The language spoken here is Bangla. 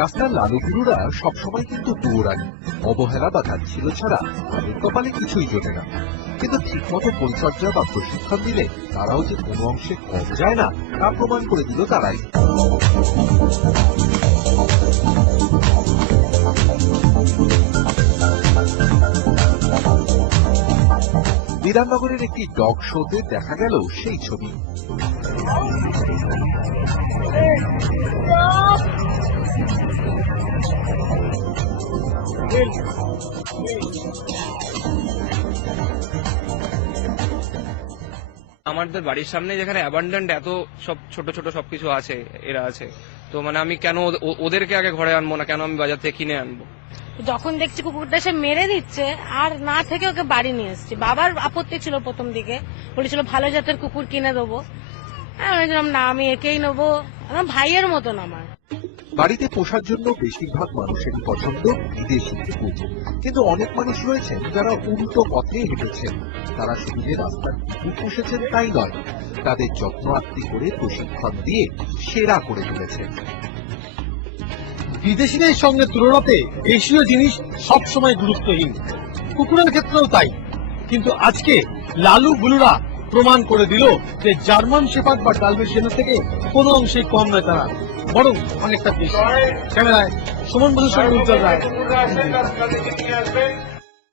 রাস্তার লালুগুরুরা সবসময় কিন্তু দৌড়ানি, অবহেলা বা তাচ্ছিল্য ছাড়া তাদের কপালে কিছুই জোটে না। কিন্তু ঠিকমতো পরিচর্যা বা প্রশিক্ষণ দিলে তারাও যে কোনো অংশে কম যায় না তা প্রমাণ করে দিল তারাই। বিধাননগরের একটি ডগ শোতে দেখা গেল সেই ছবি। আমাদের বাড়ির সামনে যেখানে অ্যাবান্ডেন্ট এত সব ছোট ছোট সবকিছু আছে, এরা আছে, তো মানে আমি কেন ওদেরকে আগে ঘরে আনবো না, কেন আমি বাজার থেকে কিনে আনবো? যখন দেখছি কুকুরটা সে মেরে দিচ্ছে আর না থেকে ওকে বাড়ি নিয়ে এসেছি। বাবার আপত্তি ছিল প্রথম দিকে, বলেছিল ভালো জাতের কুকুর কিনে দেবো। আমি বলেছিলাম না, আমি একেই নেবো, আমার ভাইয়ের মতন আমার। বাড়িতে পোষার জন্য বেশিরভাগ মানুষেরই পছন্দ বিদেশি কুকুর, কিন্তু অনেক মানুষ রয়েছেন যারা উল্টো পথে হেঁটেছেন। তারা শুধু যে রাস্তার কুকুর পুষেছেন তাই নয়, তাদের যত্ন আত্তি করে প্রশিক্ষণ দিয়ে সেরা করে তুলেছেন। বিদেশিদের সঙ্গে তুলনাতে দেশীয় জিনিস সবসময় গুরুত্বহীন, কুকুরের ক্ষেত্রেও তাই। কিন্তু আজকে লালু বুলুরা প্রমাণ করে দিল যে জার্মান শেপার্ড বা ডালমেশিয়ানের থেকে কোনো অংশেই কম নয় তারা, বরং অনেকটা বেশি। ক্যামেরায় সুমন বসুর সঙ্গে উজ্জ্বল রায়।